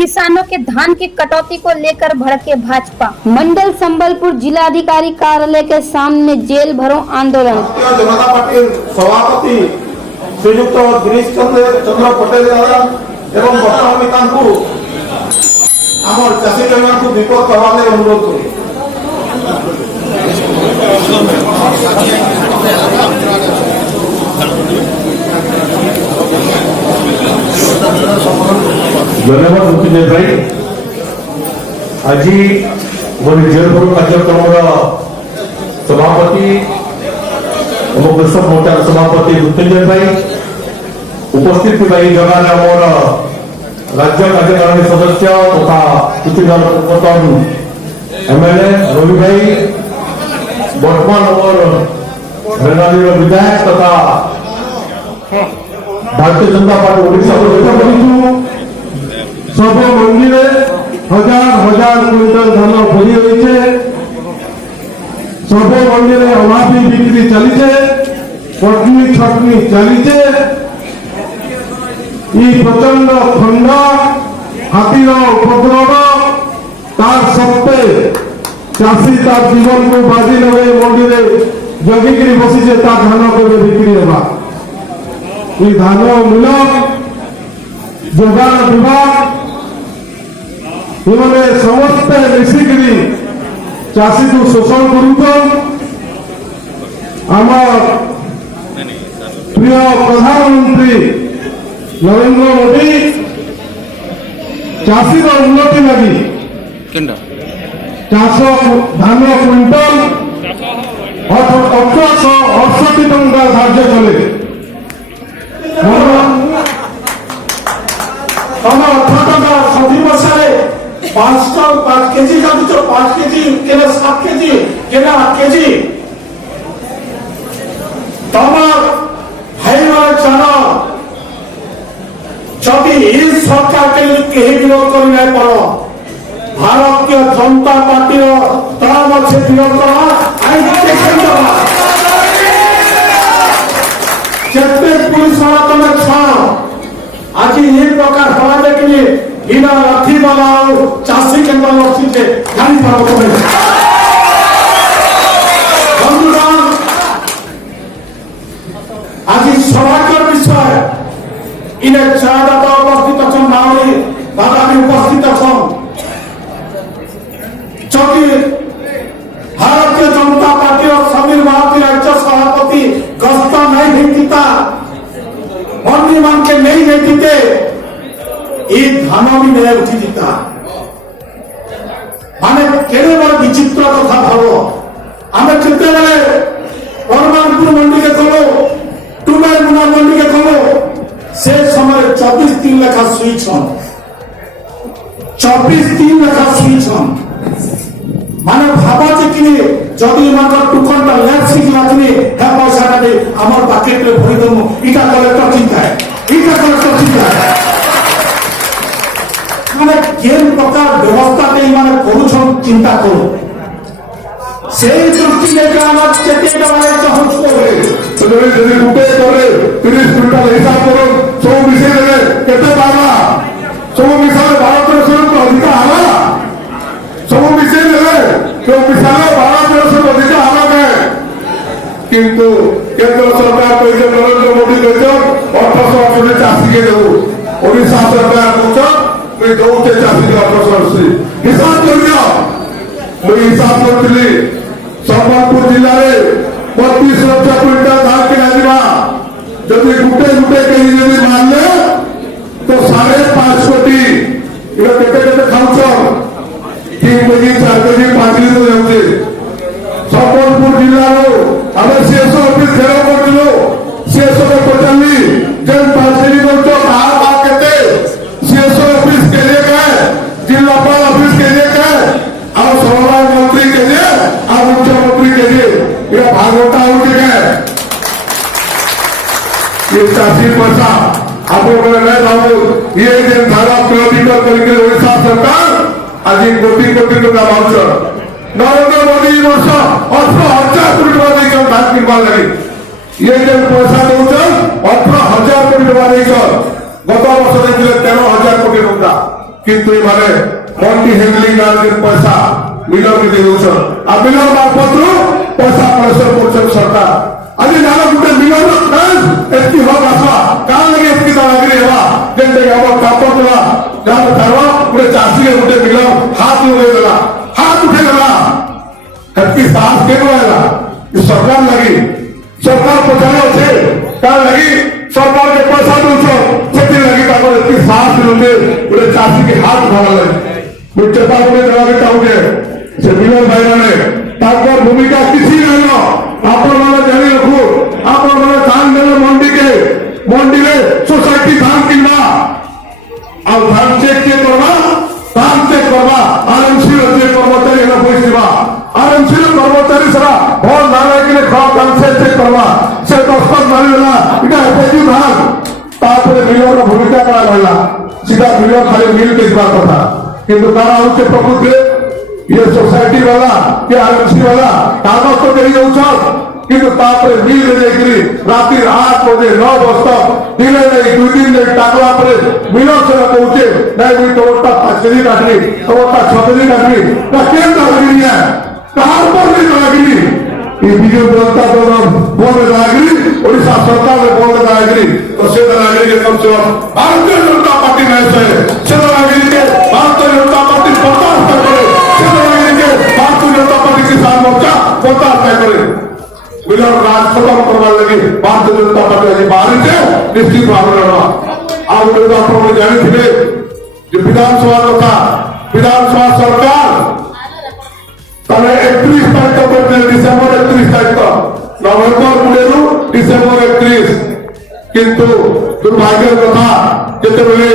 किसानों के धान की कटौती को लेकर भड़के भाजपा। मंडल संबलपुर जिलाधिकारी कार्यालय के सामने जेल भरो आंदोलन। भारतीय जनता पार्टी सभापति श्रीयुक्त गिरीश चंद्र पटेल द्वारा एवं बर्तमान आम चाषी भाई को विपद करने अनुरोध करूँ। धन्यवाद मुख्य भाई। आज जेल भरो कार्यक्रम सभापति कृषक मोर्चा सभापति मृत्युंजय भाई उपस्थित जगह आमर राज्य कार्यकारिणी सदस्य तथा किसी पूर्वतन एमएलए रवि भाई वर्तमान रेणाली विधायक तथा भारतीय जनता पार्टी ओडिशा सब मंडी में हजार हजार क्विंटल धान भरी होइछे। सब मंडी में अभावी बिक्री चलीছে, पटनी छटनी चलीছে। ई प्रचंड ठंडा हाथीर उपद्रव तार सत्वे चाषी तार जीवन को बाजी लगे मंडी में जगिकी बसीचे तार धान को बिक्री होगा। ई धान मूल्य जोगान विभाग इन्होंने समस्ते मिसिकी चाषी को शोषण करुछन। आम प्रिय प्रधानमंत्री नरेंद्र मोदी चाषी उन्नति लगी चाष धान क्विंटल 1868 टंका धार्य कले। तम 18 टका 60 मसीह 5 केजी जाऊच 5 केजी केना 7 केजी केना 8 केजी तम भाई चाल जदि इस सरकार के विरोध कर भारतीय जनता पार्टी तरह अच्छे विरोध करते पुलिस तुम आज ये प्रकार हवा देखिए बिना लाठी वाला चाषी के लक्षित जानी पार बंधुगण आज सौभाग्य विषय इन्हें चाहता उपस्थित अच्छा नावरी दादा भी उपस्थित अच्छा चौकी भारतीय जनता पार्टी और समीर भारती राज्य सभापति गस्ता नहीं भेजता मंडी मान के नहीं भेजते एक धान भी नहीं उठी दीता माने केड़े बड़ विचित्र कथा भाव आम जिते बेले परमानपुर मंडी के कलो टूमेर मुना मंडी के कलो से समय 24-3 लेखा स्विच 24-3 लेखा स्विच माने भावा कि जदि टुकन लेट सिक लागे है पैसा दे आम बाकेट में भरी दमु इटा कलेक्टर चिंता है इटा कलेक्टर चिंता है माने केन प्रकार व्यवस्था नहीं माने करूछन चिंता करो से दृष्टि लेके आमार चेते वाले चाहत करे जदि गुटे करे 30 क्विंटल हिसाब करो सब मिसे देले केते पावा सब मिसाले 1200 तो अधिक आला सब मिसे देले तो मिसाले 1200 तो अधिक आला के किंतु केंद्र सरकार कहिजे नरेंद्र मोदी कहिजे 1880 चाषी के दो ओडिशा सरकार कहछ कोई दौते चाषी के 1880 हिसाब कर दिया मैं हिसाब करथिली संबलपुर जिले में 32 लाख क्विंटल धान किना दिबा जदि गुटे गुटे केजी जदि मानले तो 5.5 कोटी इरा केते केते खाउछ 3 केजी 4 केजी 5 केजी तो जाउछे संबलपुर जिला रो आमे सीएसओ ऑफिस घेराव करथिलो सीएसओ के पचाली जन 5 केजी करतो कहा केते सीएसओ ऑफिस के लिए गए जिलापाल ऑफिस के लिए गए और समवाय मंत्री के लिए और मुख्यमंत्री के लिए यह भागवता उठ गए ये चाषी पैसा आप ये धारा क्रोधिकर करके ओडिशा सरकार आज कोटी कोटी टका भाउचर नरेंद्र मोदी वर्ष 18,000 कोटी टका धान किनवा लगे ये पैसा दौर 18,000 कोटी टका गत वर्ष 13,000 कोटी टका किंतु माने मंडी हैंडलिंग के पैसा मिलर के देउछन आ मिलर मार्फत पैसा कलेक्शन करछन सरकार आज जानो गुटे मिलर फ्रेंड एतकी हो आसा का लगे एतकी दागरी हेबा जेंते हम कापतला गाल करवा गुटे चासी के गुटे मिलर हाथ उठे देला एतकी साहस के वाला ये सरकार लगी सरकार पछाने छे का लगी सरकार के पैसा दूछो सेति लगी ताको एतकी साहस लुंडे गुटे चासी के हाथ धरा ले मुझे गुटे जवाब चाहूगे से मिलर भाई ने ताकर भूमिका किसी नहीं नो आपण माने जानी रखो आपण माने धान देले मंडी रे सोसाइटी धान किनवा आ धान चेक के करवा आरएमसी रे कर्मचारी ना पैसा आरएमसी रे कर्मचारी सरा बहुत नाले के खा काम से चेक करवा से दस्तखत मारिला इटा एपी धान तापर मिलर भूमिका करा गला सीधा मिलर खाली मिल के बात था किंतु तारा होचे प्रकृति ये सोसाइटी वाला ये आरएमसी वाला कागज तो देई जाउछ किंतु तापर मिल रे देखरी राती 8 बजे 9 बजे दिले नहीं 2 दिन नहीं टाकला पर मिलर से पहुंचे नहीं भी तोड़ता 5 दिन काटली तोड़ता 6 दिन काटली ना केन लागली है कहां पर नहीं लागली ये बीजेपी जनता दल बोल लागली ओडिशा सरकार में बोल लागली तो से लागली के कम से कम भारतीय जनता पार्टी में से लागली के भारतीय जनता पार्टी बर्दाश्त करे भारतीय जनता पार्टी किसान मोर्चा बर्दाश्त करे मिलर राज खत्म करवा लगे भारतीय जनता पार्टी आज बाहर से निश्चित भाव में आप लोग जानी थे जो विधानसभा सरकार तले 31 तारीख तक डिसेंबर 31 तारीख तक नवेम्बर 2 डिसेंबर 31 किंतु दुर्भाग्य कथा जितेबले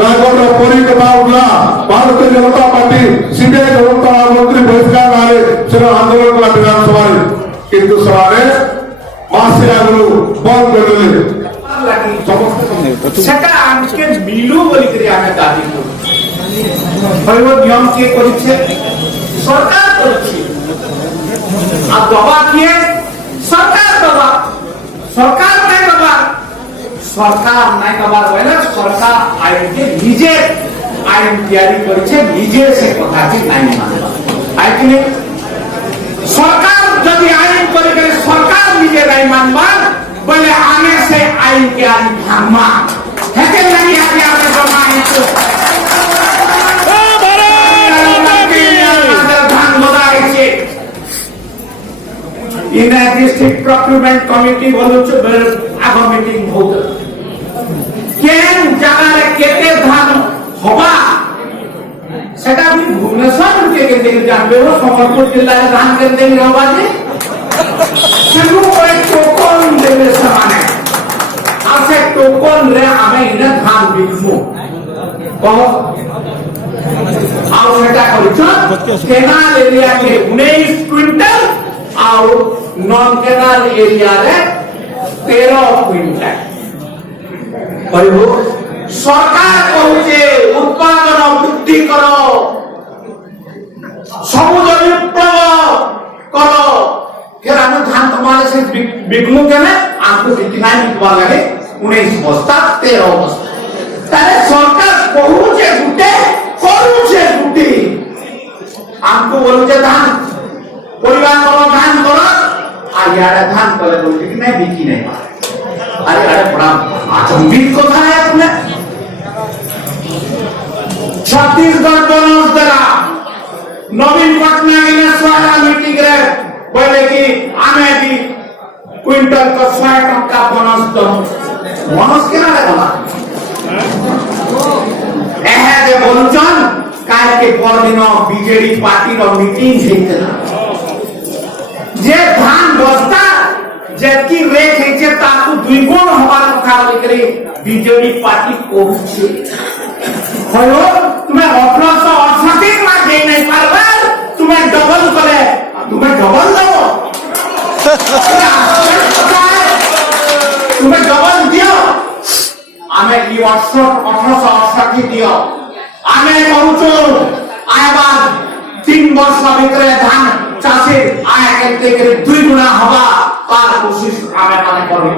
रायगढ़ परी कथा उठला भारतीय जनता पार्टी सीबीआई जनता मंत्री बहिष्कार आए से आंदोलन कला विधानसभा किंतु सवारे मासे आगु बंद कर देले सेटा आमके मिलू बोली करी आमे दाबी करू हयो नियम के करिছে सरकार करिছে आ दबा के सरकार दबा सरकार नहीं दबा বলে सरकार आईन के निजे आईन तैयारी करिছে निजे से कथा के नहीं मानबा आइकने सरकार यदि आईन करे सरकार निजे नहीं मानबा बोले आने से आईन के आदि भागमा हेके लगी आदि आपने जमाने को धान बदाई छे इने डिस्ट्रिक्ट प्रोक्यूरमेंट कमिटी बोलो छ आगो मीटिंग होत केन जगह रे केते धान होबा सेटा भी भुवनेश्वर के जानबे हो समरपुर जिला रे धान केते होबा जे सेनु एक टोकन देले समाने आसे टोकन रे हमें इने धान बिकमु कहो आउ सेटा करिछ केनाल एरिया के 19 क्विंटल आउ नॉन केनाल एरिया रे 13 क्विंटल कहबो सरकार कहूचे उत्पादन वृद्धि करो सबुज विप्लव करो फिर हम धान तुम्हारे से बिकमु केने आपको कितना बिकवा लगे 19 बस्ता 13 बस्ता तारे सरकार कहूचे गुटे करूचे गुटी आपको बोलुचे धान परिवार करो धान करो आ यार धान करे बोलते कि नहीं बिकी नहीं पाए अरे अरे बड़ा आचंबित कथा है अपने छत्तीसगढ़ बनस दरा नवीन पटनायक ने स्वारा मीटिंग रे बोले कि आमे भी क्विंटल का 100 टका बोनस दो बोनस केना देला एहे जे बोलुचन काल के परदिन बीजेडी पार्टी रो मीटिंग हेतला जे धान बस्ता जेकी रेट हेचे ताकू द्विगुण हवा कथा लेकरे बीजेडी पार्टी कोहुचे हयो तुम्हें 1868 में दे नहीं पारबा तुम्हें डबल करे तुम्हें डबल दो तुम्हें डबल दियो आमे ई 1868 दियो आमे कहूचो आय बाद 3 वर्ष भितरे धान चाषी आय केते 2 गुना हवा तार कोशिश आमे माने करू।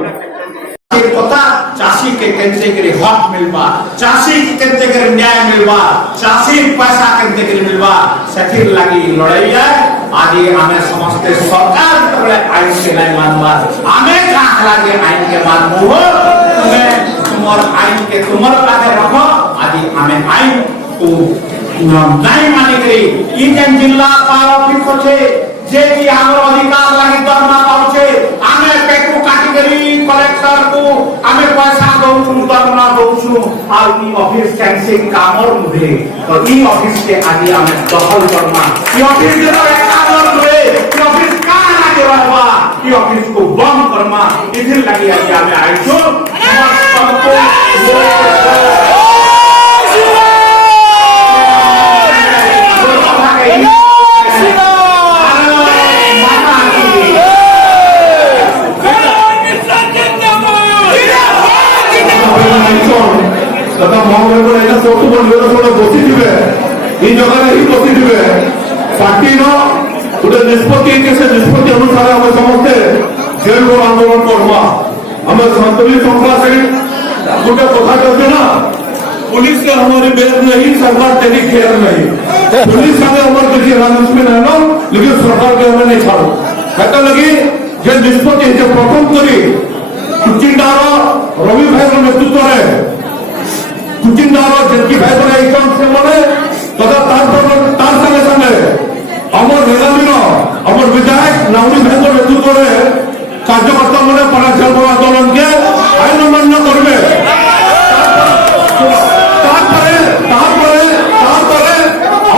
কথা চাষী के केंद्र के हक मिलबा, चाषी के केंद्र के न्याय मिलबा, चाषी पैसा केंद्र के मिलबा, सेथिर लगी लड़ाई है। आज हमें समझते सरकार तबले आईन के नहीं मानबा, हमें काख लागे आईन के मानबो हो, तुम्हें तुमर आईन के तुमर पाखे रखो। आज हमें आईन को नहीं मानी करी इन जिला पावर ऑफिस छे जे कि हमर अधिकार लागि दरमा पाउछे, हमें पेटू काटी करी कलेक्टर को हमें पैसा दउछु दरमा दउछु आ ई ऑफिस कैसे कामर मुदे तो ई ऑफिस के आगे हमें दखल करना ई ऑफिस के तो एक कामर मुदे ई ऑफिस का लागे रहबा ई ऑफिस को बंद करना इधर लगी है हमें आइछो सबको दादा महोदय को एटा सब निर्देशन बसिथिबे ई जगह ही बसिथिबे पार्टी नो गोटे निष्पत्ति के से निष्पत्ति अनुसार हम समस्त जेल को आंदोलन करबा हम संतुलित श्रृंखला से गोटे कथा कहते ना पुलिस के हमारी बेर नहीं सरकार तेरी खेर नहीं पुलिस संगे हमारे किसी राजनीति में नहीं नो लेकिन सरकार के हमें नहीं छाड़ो कहता लगी जे निष्पत्ति जो प्रथम करी कुचिंडार रवि भाई नेतृत्व है कुचिंडार जेटकी भाई बने एकाउंट से मने तथा तार संगे संगे अमर रेलामीन अमर विधायक नावनी भाई नेतृत्व में कार्यकर्ता मैंने पड़ा जल आंदोलन के आईन अमान्य करबे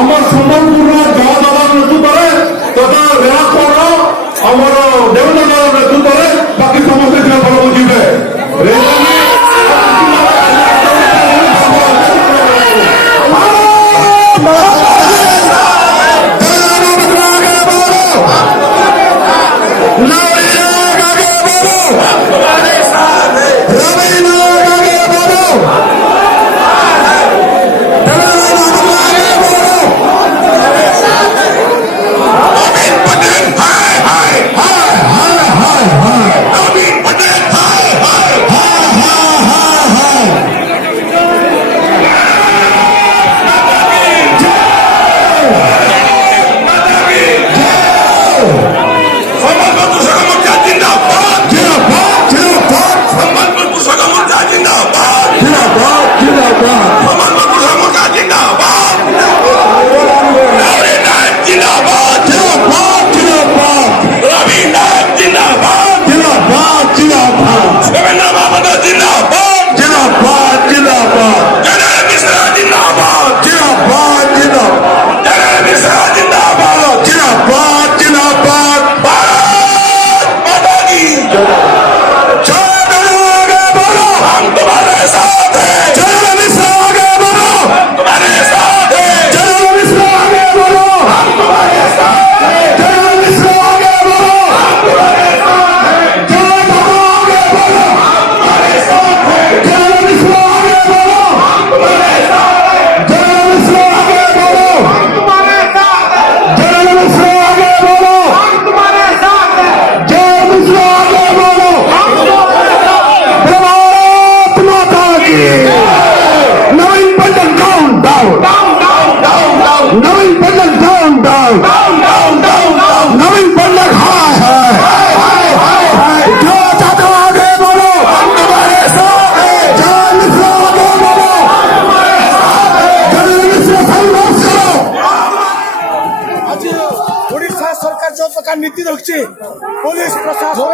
अमर सम्बलपुर जवादाबाद नेतृत्व तथा रेलाखोर अमर देवनगर नेतृत्व बाकी समस्त जेल भर जीवे नीति रखी पुलिस प्रशासन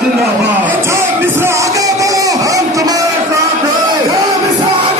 जिंदाबाद। अच्छा मिश्रा आगे बढ़ो, हम तुम्हारे साथ हैं। मिश्रा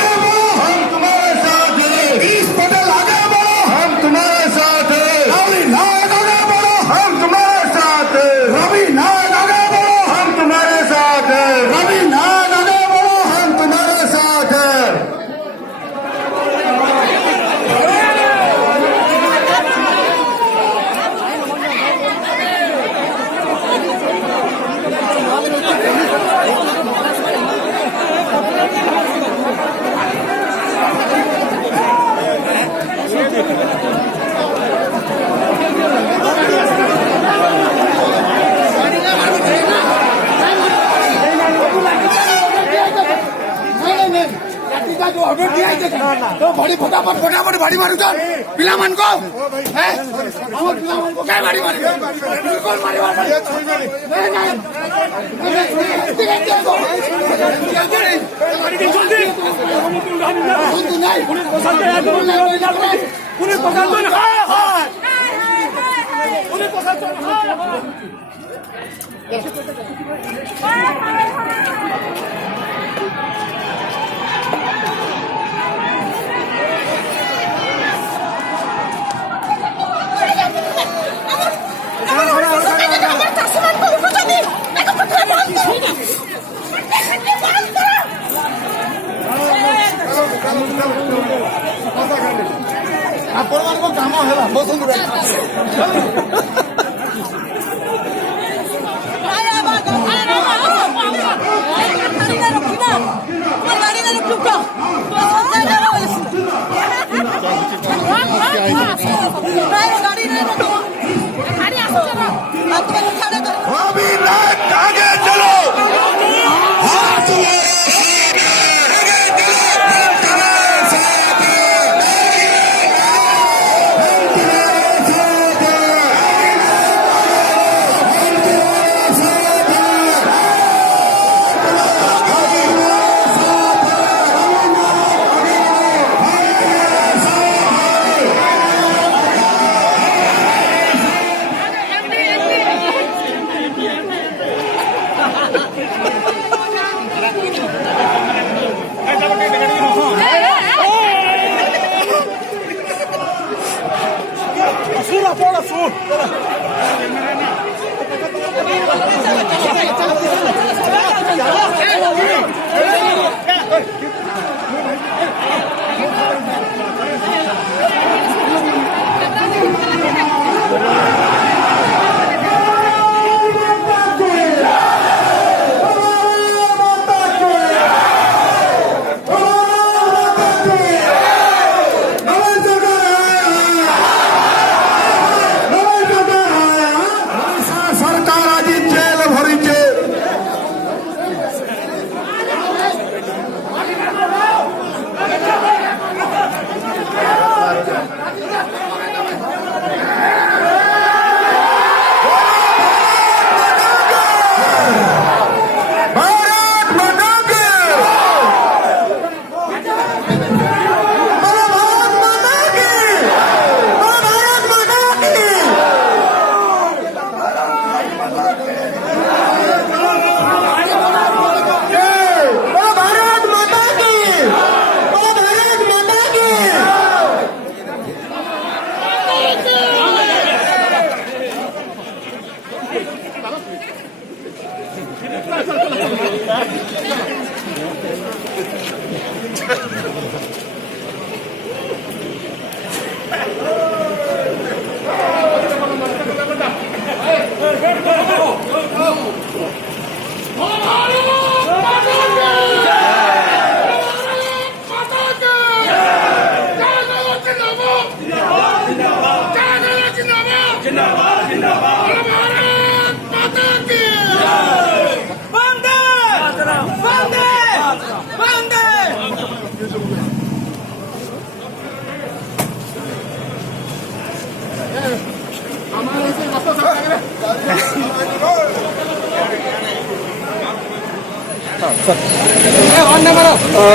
बड़ी फटाफट फटाफट बाड़ी मारू चल पिला मन को हैं हम पिला मन को काय बाड़ी मारी बिल्कुल मारी बाड़ी नहीं नहीं जल्दी नहीं पुलिस पसंद है पुलिस पसंद है हां पुलिस पसंद ଆପଣ ମାନଙ୍କ କାମ ହେଲା ବସନ୍ତୁ आगे चलो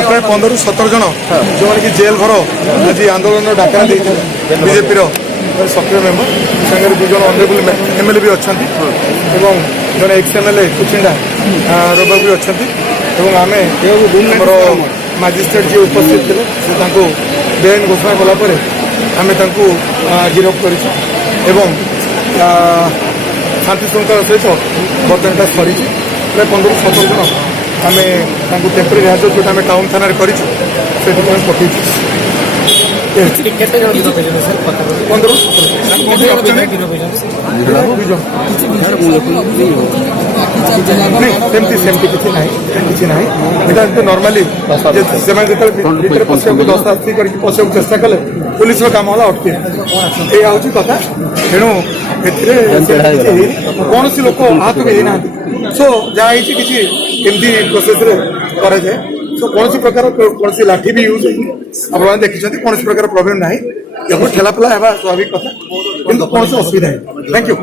प्राय 15-17 जन जो कि जेल भर आज आंदोलन डाकरा बीजेपी सक्रिय मेम्बर सागर 2 जन ऑनरेबल एमएलए भी अच्छा जन एक्स एमएलए कुचिंडा रोबा भी अच्छा आम मजिस्ट्रेट जी उपस्थित थे से बेआईन घोषणा कलापर आम गिरफ्त कर शांति श्रृंखला सहित बर्तमान सरी प्राय 15-17 जन आम टेम्परेरी हाजर जो आम टाउन थाना कर पकड़ 15 किसी ना नॉर्मली से पशा दस्तास्ती करके पशा चेष्टा कले पुलिस काम है अटके यह हूँ कथा तेणु कौन सी लोक आहत भी होना सो जहाँ किसी एमती प्रोसेस कराए सो कौन प्रकार कौन लाठी भी यूज आप देखते कौन प्रकार प्रोब्लेम ना जब ठेला पेला है स्वाभाविक कथा कि कौन असुविधा है। Thank you.